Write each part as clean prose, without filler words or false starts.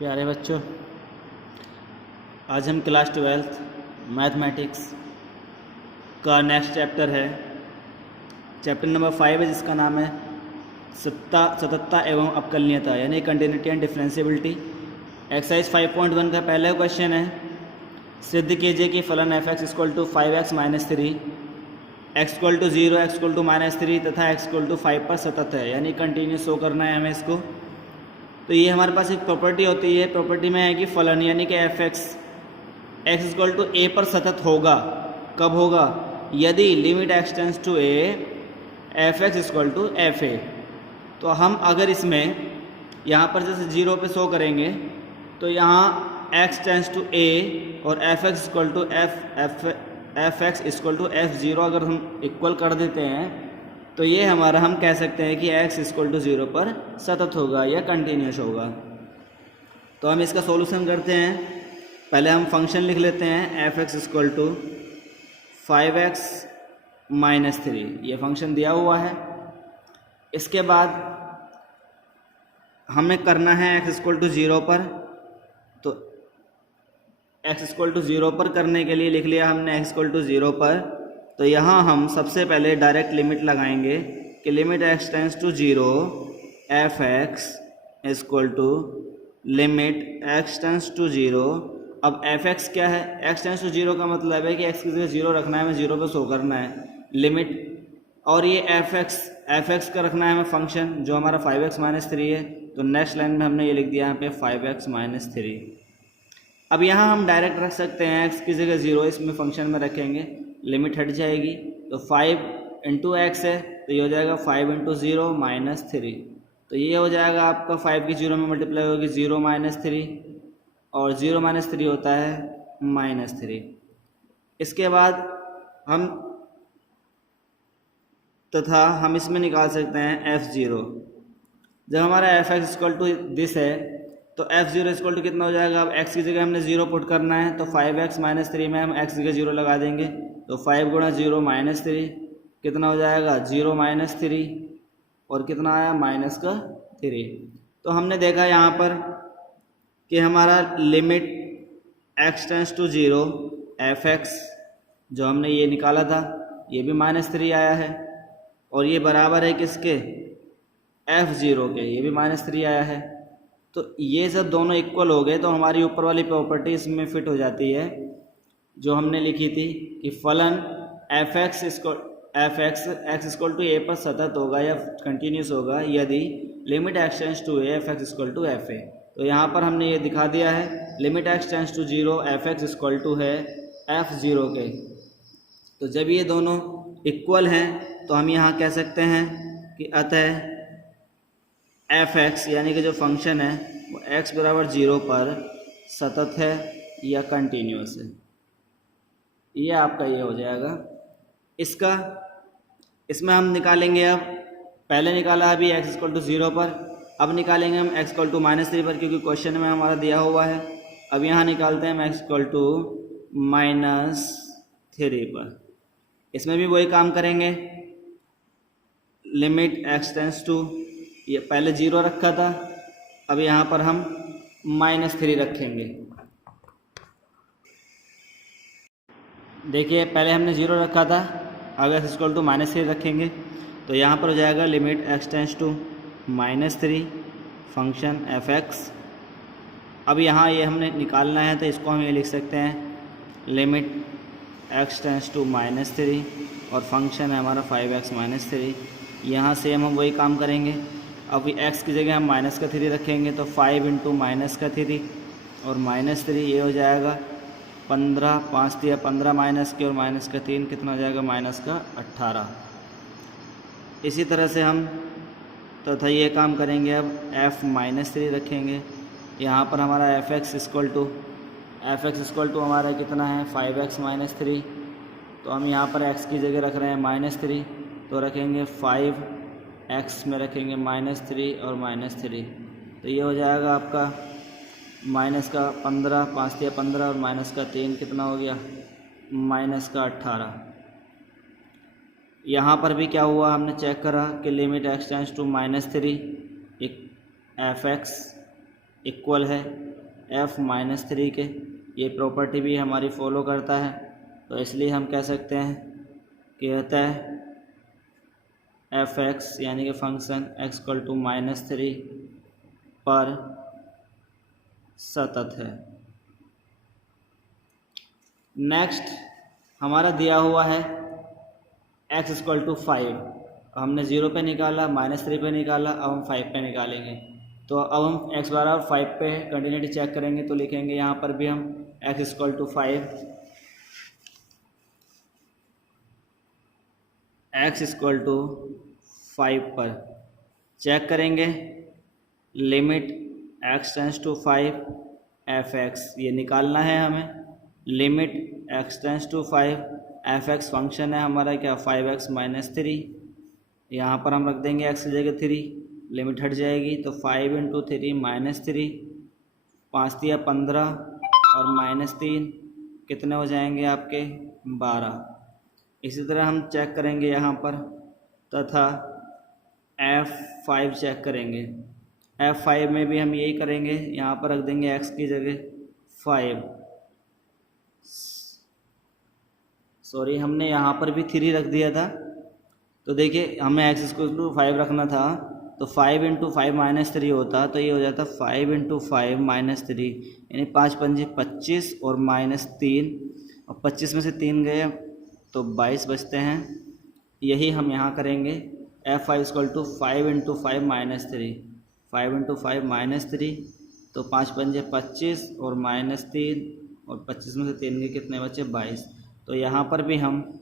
प्यारे बच्चों, आज हम क्लास 12th मैथमेटिक्स का नेक्स्ट चैप्टर है, चैप्टर नंबर 5 है, जिसका नाम है सततता एवं अवकलनीयता यानी कंटिन्यूटी एंड डिफरेंशिएबिलिटी। एक्सरसाइज 5.1 का पहला क्वेश्चन है, सिद्ध कीजिए कि फलन f(x) = 5x - 3, x = 0, x = -3 तथा x = 5 पर सतत है, यानी कंटिन्यूस शो करना है हमें इसको। तो ये हमारे पास एक प्रॉपर्टी होती है, प्रॉपर्टी में है कि फलन यानी कि f(x) x = a पर सतत होगा। कब होगा? यदि limit x tends to a f(x) = fa। तो हम अगर इसमें यहाँ पर जैसे 0 पे शो करेंगे तो यहाँ x टेंड्स टू a और f(x) = f(0) अगर हम इक्वल कर देते हैं तो ये हमारा हम कह सकते हैं कि x = 0 पर सतत होगा या कंटिन्यूस होगा। तो हम इसका सॉल्यूशन करते हैं। पहले हम फंक्शन लिख लेते हैं, f(x) = 5x - 3, ये फंक्शन दिया हुआ है। इसके बाद हमें करना है x = 0 पर, तो x = 0 पर करने के लिए लिख लिया हमने x = 0 पर। तो यहाँ हम सबसे पहले डायरेक्ट लिमिट लगाएंगे कि limit x tends to 0 f(x) = limit x tends to 0। अब f(x) क्या है? x टेंड्स टू 0 का मतलब है कि x की जगह 0 रखना है, हमें 0 पे शो करना है लिमिट। और ये f(x) का रखना है हमें फंक्शन, जो हमारा 5x - 3 है। तो नेक्स्ट लाइन में हमने ये लिख दिया यहाँ पे 5x - 3। अब यहाँ हम डायरेक्ट रख सकते हैं, x की जगह 0 इसमें फंक्शन में रखेंगे, लिमिट हट जाएगी। तो 5 × x है, तो ये हो जाएगा 5 × 0 - 3। तो ये हो जाएगा आपका 5 की 0 में मल्टीप्लाई होगी 0 - 3, और 0 - 3 होता है -3। इसके बाद हम इसमें निकाल सकते हैं f(0). जब हमारा f(x) = दिस है तो f(0) = कितना हो जाएगा? अब x की जगह हमने 0 पुट करना है, तो 5x - 3 में हम x की जगह 0 लगा देंगे। तो 5 × 0 - 3 कितना हो जाएगा? 0 - 3, और कितना आया? -3। तो हमने देखा यहाँ पर कि हमारा limit x tends to 0 f(x) जो हमने ये निकाला था, ये भी -3 आया है, और ये बराबर है किसके? f(0) के, ये भी -3 आया है। तो ये जब दोनों इक्वल हो गए तो हमारी ऊपर वाली प्रॉपर्टी इसमें फिट हो जाती है, जो हमने लिखी थी कि फलन f(x) x = a पर सतत होगा या कंटिन्यूस होगा यदि limit x tends to a f(x) = fa। तो यहाँ पर हमने ये दिखा दिया है, limit x tends to 0 f(x) = है f(0) के। तो जब ये दोनों इक्वल हैं तो हम यहाँ कह सकते हैं कि अतः f(x) यानी कि जो फंक्शन है वो x = 0 पर सतत है या कंटिन्यूस है। ये आपका ये हो जाएगा। इसमें हम निकालेंगे, अब पहले निकाला अभी x = 0 पर, अब निकालेंगे हम x = -3 पर, क्योंकि क्वेश्चन में हमारा दिया हुआ है। अब यहाँ निकालते हैं हम x = -3 पर। इसमें भी वही काम करेंगे, लिमिट x टेंड्स टू, ये पहले 0 रखा था, अब यहाँ पर हम -3 रखेंगे। देखिए पहले हमने 0 रखा था, अब x = -3 रखेंगे, तो यहाँ पर हो जाएगा limit x tends to -3 function f(x). अब यहाँ ये हमने निकालना है, तो इसको हम ये लिख सकते हैं, लिमिट x टेंड्स टू -3 और फंक्शन है हमारा 5x - 3। यहाँ से हम वही काम करेंगे। अब x की जगह हम -3 रखेंगे, तो 5 × -3 और -3, ये हो जाएगा 15, 5 दिया 15 माइनस के, और -3 कितना हो जाएगा? -18। इसी तरह से हम तथा ये काम करेंगे। अब f -3 रखेंगे, यहाँ पर हमारा f(x) = हमारा कितना है? 5x - 3। तो हम यहाँ पर x की जगह रख रहे हैं -3, तो रखेंगे 5x में रखेंगे -3 और -3, तो ये हो जाएगा आपका -15, 5 दिया 15 और -3 कितना हो गया? -18। यहाँ पर भी क्या हुआ, हमने चेक करा कि limit x tends to -3 f(x) equal है f-3 के। ये प्रॉपर्टी भी हमारी फॉलो करता है, तो इसलिए हम कह सकते हैं कि होता है f(x) यानी कि फंक्शन x=-3 पर सतत है। नेक्स्ट हमारा दिया हुआ है x=5। हमने 0 पे निकाला, -3 पे निकाला, अब हम 5 पे निकालेंगे। तो अब हम x=5 पे कंटिन्यूटी चेक करेंगे, तो लिखेंगे यहाँ पर भी हम x=5, x=5 पर चेक करेंगे लिमिट x→5 f(x), ये निकालना है हमें। लिमिट x→5 f(x) फंक्शन है हमारा क्या 5x-3, यहाँ पर हम रख देंगे x की जगह 3, लिमिट हट जाएगी तो 5 × 3 -3, 5 × 15 और -3 कितने हो जाएंगे आपके 12। इसी तरह हम चेक करेंगे यहाँ पर तथा f5 चेक करेंगे। f5 में भी हम यही करेंगे, यहाँ पर रख देंगे x की जगह 5, सॉरी हमने यहाँ पर भी 3 रख दिया था। तो देखिए हमें x=5 रखना था, तो 5 × 5 -3 होता, तो ये हो जाता 5 × 5 -3, यानी 5 × 5 = 25 और -3, और 25 में से 3 गए तो 22 बचते हैं। यही हम यहाँ करेंगे f5 = 5 × 5 -3, 5 × 5 -3, तो 5 × 5 = 25 और -3, और 25 में से 3 के कितने बचे 22। तो यहाँ पर भी हम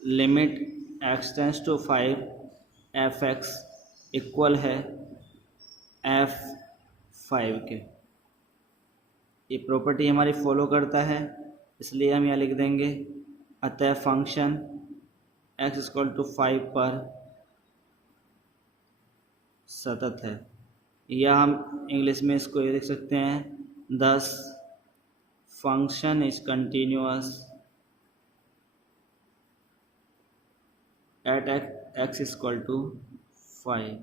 लिमिट x→5 f(x) इक्वल है f5 के। ये प्रॉपर्टी हमारी फॉलो करता है, इसलिए हम यहाँ लिख देंगे अतः फंक्शन x=5 पर सतत है, या हम इंग्लिश में इसको ये लिख सकते हैं thus function is continuous at x=5।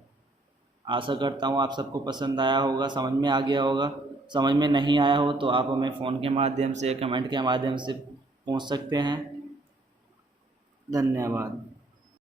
आशा करता हूँ आप सबको पसंद आया होगा, समझ में आ गया होगा। समझ में नहीं आया हो तो आप हमें फ़ोन के माध्यम से, कमेंट के माध्यम से पूछ सकते हैं। धन्यवाद।